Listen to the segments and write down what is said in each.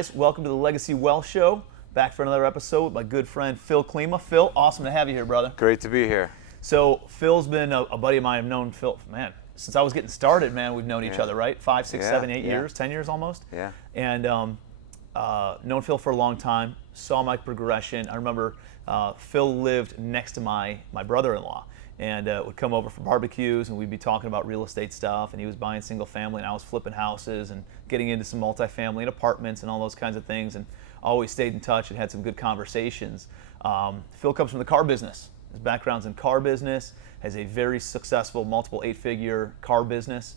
guys? Welcome to the Legacy Wealth Show. Back for another episode with my good friend Phil Klima. Phil, awesome to have you here, brother. Great to be here. So Phil's been a buddy of mine. I've known Phil, man, since I was getting started, man. We've known each other, right? 5, 6, 7, 8 years, 10 years almost. Yeah. And known Phil for a long time. Saw my progression. I remember Phil lived next to my brother-in-law, and would come over for barbecues, and we'd be talking about real estate stuff, and he was buying single family, and I was flipping houses and getting into some multifamily and apartments and all those kinds of things, and always stayed in touch and had some good conversations. Phil comes from the car business. His background's in car business, has a very successful multiple 8-figure car business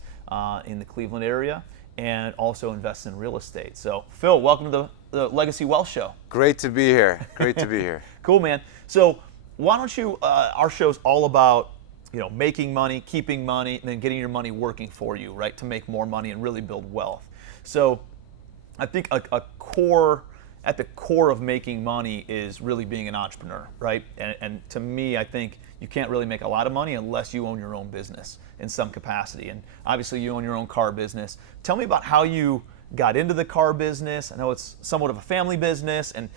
in the Cleveland area, and also invests in real estate. So Phil, welcome to the Legacy Wealth Show. Great to be here. Great to be here. Cool, man. So why don't you, our show's all about, making money, keeping money, and then getting your money working for you, right, to make more money and really build wealth. So I think at the core of making money is really being an entrepreneur, right? And to me, I think you can't really make a lot of money unless you own your own business in some capacity. And obviously you own your own car business. Tell me about how you got into the car business. I know it's somewhat of a family business, and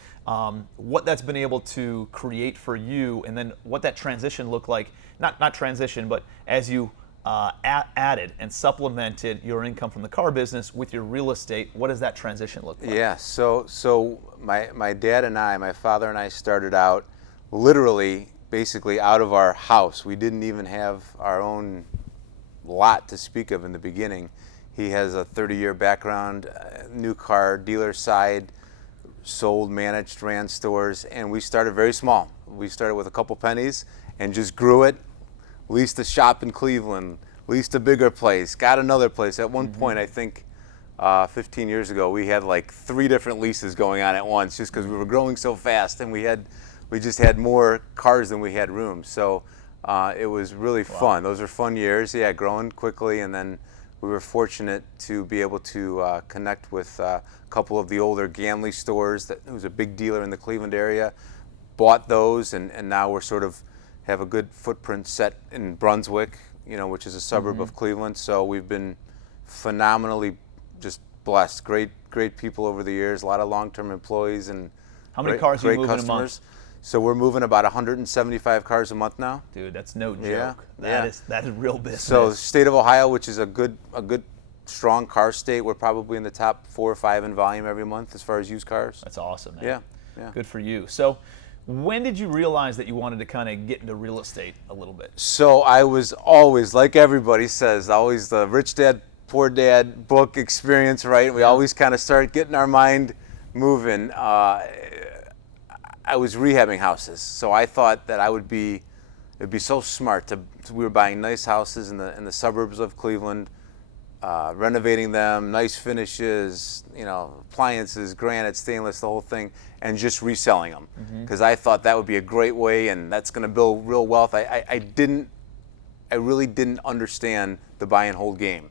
what that's been able to create for you, and then what that transition looked like, not transition, but as you added and supplemented your income from the car business with your real estate, what does that transition look like? Yeah, so my dad and my father and I started out literally basically out of our house. We didn't even have our own lot to speak of in the beginning. He has a 30-year background, new car dealer side, sold, managed, ran stores, and we started very small. We started with a couple pennies and just grew it, leased a shop in Cleveland, leased a bigger place, got another place. At one point, I think 15 years ago, we had like 3 different leases going on at once just because we were growing so fast, and we just had more cars than we had room. So it was really fun. Those are fun years, yeah, growing quickly, and then we were fortunate to be able to connect with a couple of the older Gamley stores. It was a big dealer in the Cleveland area, bought those, and now we're sort of have a good footprint set in Brunswick, which is a suburb of Cleveland. So we've been phenomenally just blessed. Great people over the years, a lot of long-term employees, and how many cars are you moving a month? So we're moving about 175 cars a month now. Dude, that's no joke. Yeah, That is real business. So the state of Ohio, which is a good strong car state, we're probably in the top 4 or 5 in volume every month as far as used cars. That's awesome, man. Yeah. Good for you. So when did you realize that you wanted to kind of get into real estate a little bit? So I was always, like everybody says, always the Rich Dad, Poor Dad book experience, right? We always kind of start getting our mind moving. I was rehabbing houses, so I thought that it'd be so smart we were buying nice houses in the suburbs of Cleveland, renovating them, nice finishes, appliances, granite, stainless, the whole thing, and just reselling them. Because I thought that would be a great way, and that's going to build real wealth. I really didn't understand the buy and hold game.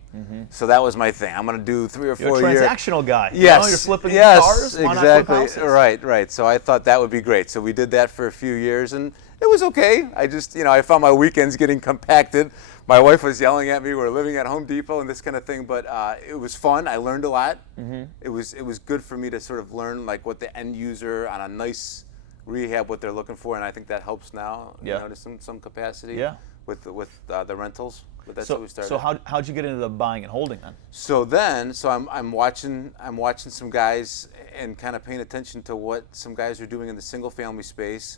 So that was my thing. I'm going to do 3 or 4 years. You're a transactional guy. Yes. You're flipping cars. Yes, Why not flip exactly. houses? Right. So I thought that would be great. So we did that for a few years, and it was okay. I just, I found my weekends getting compacted. My wife was yelling at me. We're living at Home Depot and this kind of thing, but it was fun. I learned a lot. It was good for me to sort of learn like what the end user on a nice rehab, what they're looking for, and I think that helps now. To some capacity. Yeah. With the rentals, but that's how we started. So how'd you get into the buying and holding then? So I'm watching some guys and kind of paying attention to what some guys are doing in the single family space,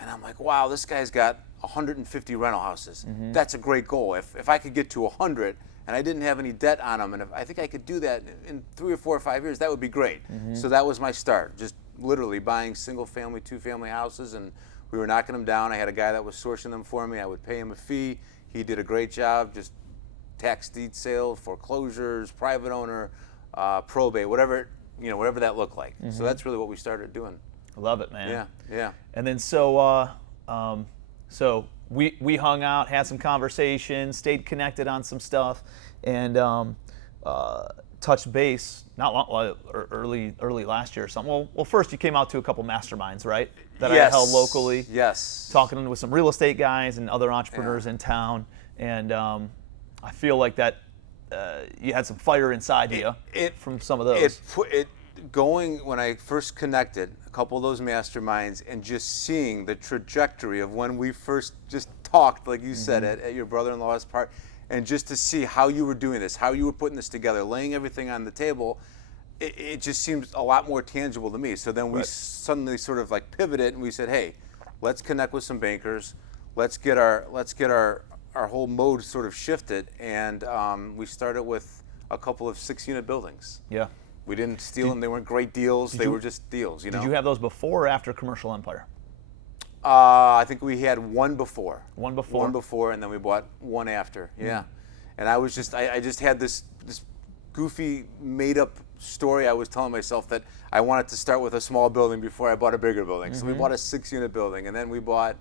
and I'm like, wow, this guy's got 150 rental houses. That's a great goal. If I could get to 100 and I didn't have any debt on them, and if I think I could do that in 3 or 4 or 5 years, that would be great. So that was my start, just literally buying single family, 2-family houses, and we were knocking them down. I had a guy that was sourcing them for me. I would pay him a fee. He did a great job, just tax deed sale, foreclosures, private owner, probate, whatever that looked like. So that's really what we started doing. I love it, man. Yeah. And then so we hung out, had some conversations, stayed connected on some stuff, and touched base not long, early last year or something. Well, first you came out to a couple masterminds, right? That I held locally. Yes. Talking with some real estate guys and other entrepreneurs in town, and I feel like that you had some fire inside you from some of those. when I first connected a couple of those masterminds and just seeing the trajectory of when we first just talked, like you said, at your brother-in-law's part, and just to see how you were doing this, how you were putting this together, laying everything on the table, it just seems a lot more tangible to me. So then we suddenly sort of like pivoted and we said, hey, let's connect with some bankers. Let's get our whole mode sort of shifted, and we started with a couple of 6-unit buildings. Yeah. We didn't steal them. They weren't great deals. They were just deals, you know. Did you have those before or after Commercial Empire? I think we had one before. One before? One before, and then we bought one after. Yeah. And I just had this goofy, made-up story I was telling myself that I wanted to start with a small building before I bought a bigger building. So we bought a 6-unit building, and then we bought,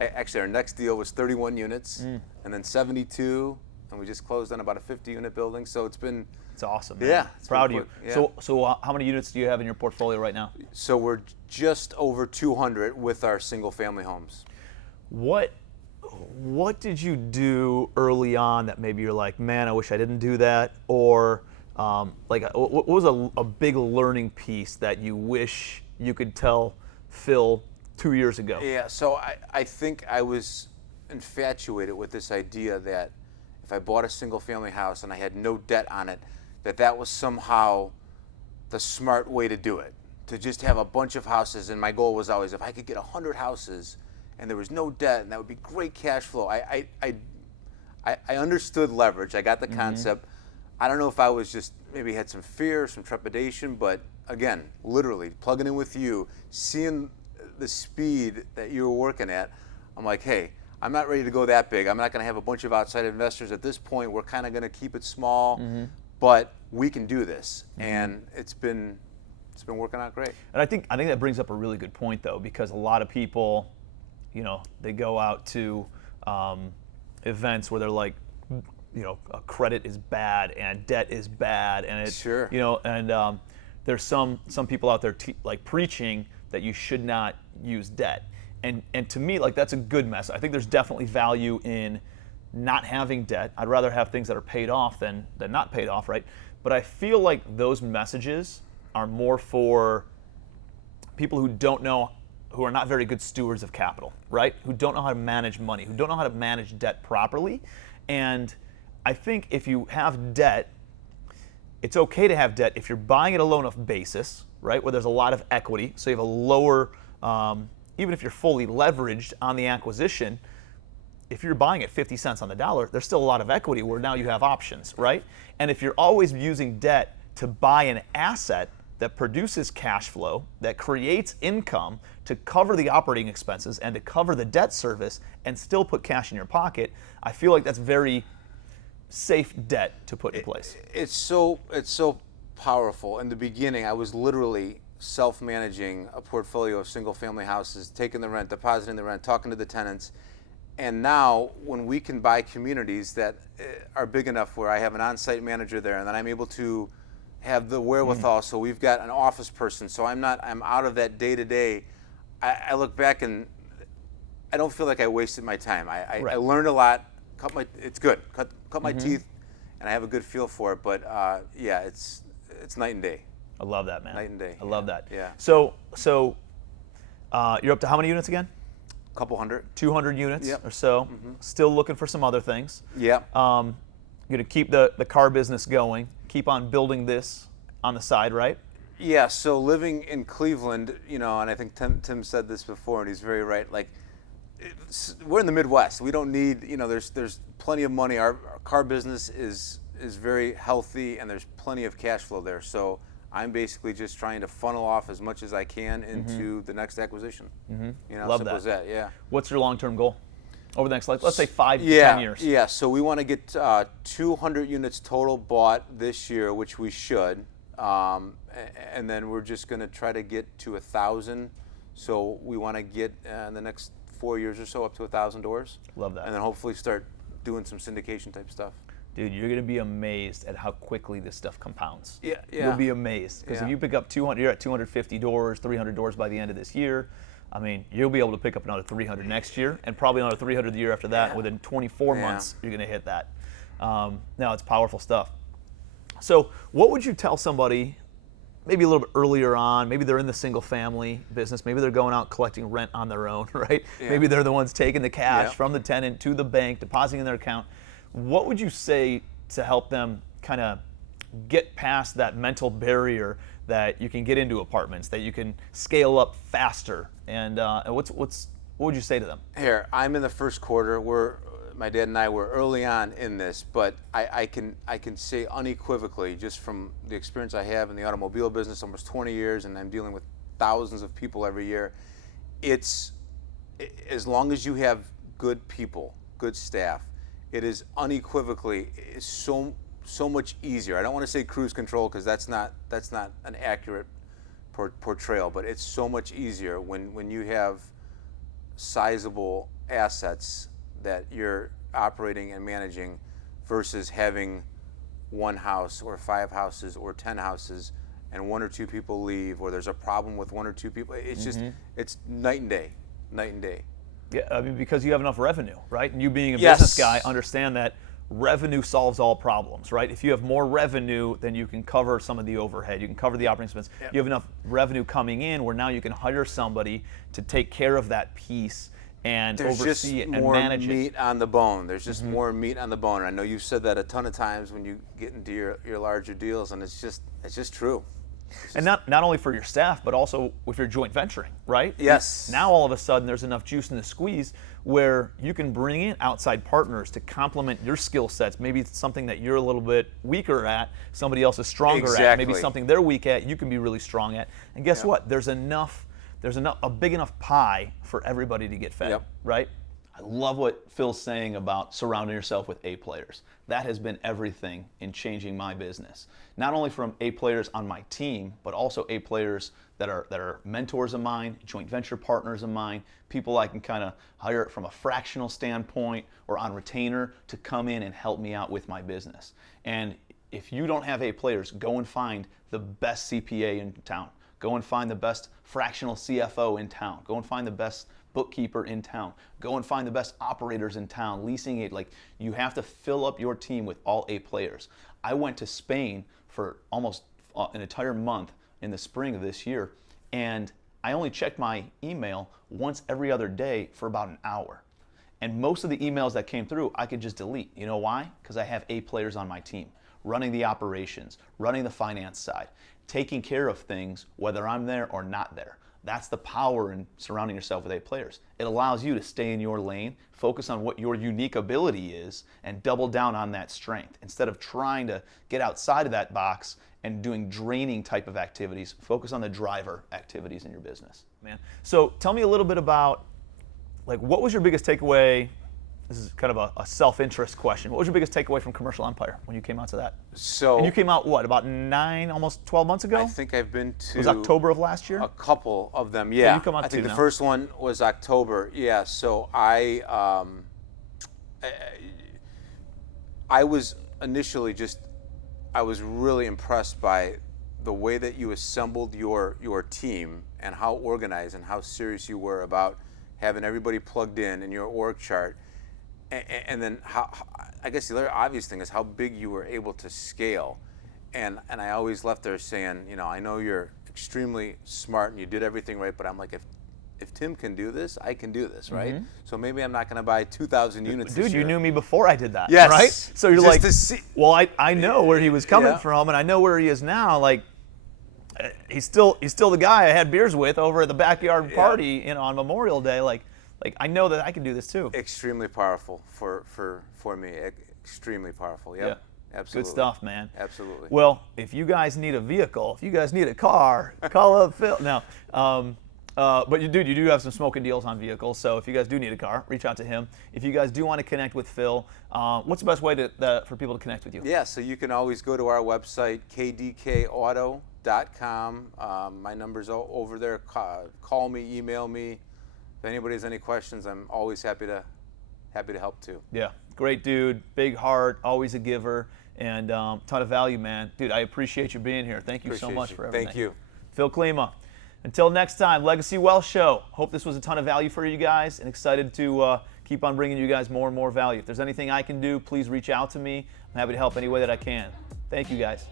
actually our next deal was 31 units, and then 72, and we just closed on about a 50-unit building. So it's been... It's awesome, man. Yeah. Proud of you. Yeah. So how many units do you have in your portfolio right now? So we're just over 200 with our single-family homes. What did you do early on that maybe you're like, man, I wish I didn't do that? Or what was a big learning piece that you wish you could tell Phil 2 years ago? Yeah, so I think I was infatuated with this idea that if I bought a single-family house and I had no debt on it, that was somehow the smart way to do it. To just have a bunch of houses, and my goal was always if I could get 100 houses and there was no debt, and that would be great cash flow. I understood leverage. I got the concept. I don't know if I was just maybe had some fear, some trepidation, but again, literally plugging in with you, seeing the speed that you were working at, I'm like, hey, I'm not ready to go that big. I'm not going to have a bunch of outside investors at this point. We're kind of going to keep it small, but we can do this, and it's been working out great. And I think that brings up a really good point, though, because a lot of people, they go out to events where they're like, credit is bad and debt is bad, and it's and there's some people out there preaching that you should not use debt, and to me, like, that's a good message. I think there's definitely value in not having debt. I'd rather have things that are paid off than not paid off, right? But I feel like those messages are more for people who are not very good stewards of capital, right? Who don't know how to manage money, who don't know how to manage debt properly. And I think if you have debt, it's okay to have debt if you're buying at a low enough basis, right, where there's a lot of equity, so you have a lower, even if you're fully leveraged on the acquisition, if you're buying at 50 cents on the dollar, there's still a lot of equity where now you have options, right? And if you're always using debt to buy an asset that produces cash flow, that creates income to cover the operating expenses and to cover the debt service and still put cash in your pocket, I feel like that's very safe debt to put in place. It's so powerful. In the beginning, I was literally self-managing a portfolio of single-family houses, taking the rent, depositing the rent, talking to the tenants. And now, when we can buy communities that are big enough where I have an on-site manager there, and then I'm able to have the wherewithal, so we've got an office person, so I'm out of that day-to-day. I look back and I don't feel like I wasted my time. I learned a lot. It's good. Cut my teeth, and I have a good feel for it. But it's night and day. I love that, man. Night and day. I love that. Yeah. So you're up to how many units again? Couple hundred. 200 units or so. Still looking for some other things. Yeah. You're going to keep the car business going. Keep on building this on the side, right? Yeah. So living in Cleveland, and I think Tim said this before, and he's very right. Like, we're in the Midwest. We don't need, there's plenty of money. Our car business is very healthy, and there's plenty of cash flow there. So I'm basically just trying to funnel off as much as I can into the next acquisition. Love simple as that. Yeah. What's your long-term goal over the next, let's say 5 to 10 years? Yeah. So we want to get 200 units total bought this year, which we should, and then we're just going to try to get to 1,000. So we want to get in the next 4 years or so up to 1,000 doors. Love that. And then hopefully start doing some syndication type stuff. Dude, you're going to be amazed at how quickly this stuff compounds. Yeah. You'll be amazed. Because if you pick up 200, you're at 250 doors, 300 doors by the end of this year. I mean, you'll be able to pick up another 300 next year, and probably another 300 the year after that. Within 24 months, you're going to hit that. Now, it's powerful stuff. So what would you tell somebody maybe a little bit earlier on, maybe they're in the single family business, maybe they're going out collecting rent on their own, right? Yeah. Maybe they're the ones taking the cash Yeah. from the tenant to the bank, depositing in their account. What would you say to help them kind of get past that mental barrier that you can get into apartments, that you can scale up faster? And what would you say to them? Here, I'm in the first quarter. My dad and I were early on in this, but I can say unequivocally, just from the experience I have in the automobile business, almost 20 years, and I'm dealing with thousands of people every year. It's as long as you have good people, good staff, it is unequivocally so much easier. I don't want to say cruise control because that's not an accurate portrayal, but it's so much easier when you have sizable assets that you're operating and managing versus having one house or 5 houses or 10 houses and 1 or 2 people leave, or there's a problem with 1 or 2 people. It's just, it's night and day. Yeah, I mean, because you have enough revenue, right? And you being a Yes. business guy, understand that revenue solves all problems, right? If you have more revenue, then you can cover some of the overhead. You can cover the operating expense. Yep. You have enough revenue coming in where now you can hire somebody to take care of that piece and There's just oversee it and more manage meat it. on the bone. There's just more meat on the bone. And I know you've said that a ton of times when you get into your larger deals, and it's just true. And not only for your staff, but also if you're joint venturing, right? Yes. Now all of a sudden there's enough juice in the squeeze where you can bring in outside partners to complement your skill sets. Maybe it's something that you're a little bit weaker at, somebody else is stronger at. Maybe Exactly. something they're weak at, you can be really strong at. And guess what? There's a big enough pie for everybody to get fed, Yep. right? I love what Phil's saying about surrounding yourself with A players. That has been everything in changing my business. Not only from A players on my team, but also A players that are mentors of mine, joint venture partners of mine, people I can kind of hire from a fractional standpoint or on retainer to come in and help me out with my business. And if you don't have A players, go and find the best CPA in town. Go and find the best fractional CFO in town. Go and find the best bookkeeper in town. Go and find the best operators in town, leasing it. Like, you have to fill up your team with all A players. I went to Spain for almost an entire month in the spring of this year, and I only checked my email once every other day for about an hour. And most of the emails that came through, I could just delete. You know why? Because I have A players on my team, running the operations, running the finance side, taking care of things whether I'm there or not there. That's the power in surrounding yourself with A players. It allows you to stay in your lane, focus on what your unique ability is, and double down on that strength. Instead of trying to get outside of that box and doing draining type of activities, focus on the driver activities in your business. Man. So tell me a little bit about, like, what was your biggest takeaway? This is kind of a self-interest question. What was your biggest takeaway from Commercial Empire when you came out to that? So And you came out, what, about almost 12 months ago? I think I've been to It was October of last year? a couple of them. Yeah, you come out I think too the now. first one was October. Yeah, so I was initially I was really impressed by the way that you assembled your team and how organized and how serious you were about having everybody plugged in your org chart. And then how, I guess the other obvious thing is how big you were able to scale. And I always left there saying, I know you're extremely smart and you did everything right, but I'm like, if Tim can do this, I can do this, right? So maybe I'm not going to buy 2,000 units this Dude, year. you knew me before I did that, Yes. right? So you're Just like, to see- well, I know where he was coming Yeah. from, and I know where he is now. Like, he's still the guy I had beers with over at the backyard party, on Memorial Day. Like I know that I can do this too. Extremely powerful for me. Extremely powerful. Yep. Yeah. Absolutely. Good stuff, man. Absolutely. Well, if you guys need a vehicle, if you guys need a car, call up Phil. Now, but you do have some smoking deals on vehicles. So if you guys do need a car, reach out to him. If you guys do want to connect with Phil, what's the best way for people to connect with you? Yeah, so you can always go to our website, kdkauto.com. My number's over there. Call me, email me. If anybody has any questions, I'm always happy to help too. Yeah, great dude, big heart, always a giver, and ton of value, man. Dude, I appreciate you being here. Thank you so Appreciate much you. for everything. Thank you. Phil Klima. Until next time, Legacy Wealth Show. Hope this was a ton of value for you guys, and excited to keep on bringing you guys more and more value. If there's anything I can do, please reach out to me. I'm happy to help any way that I can. Thank you, guys.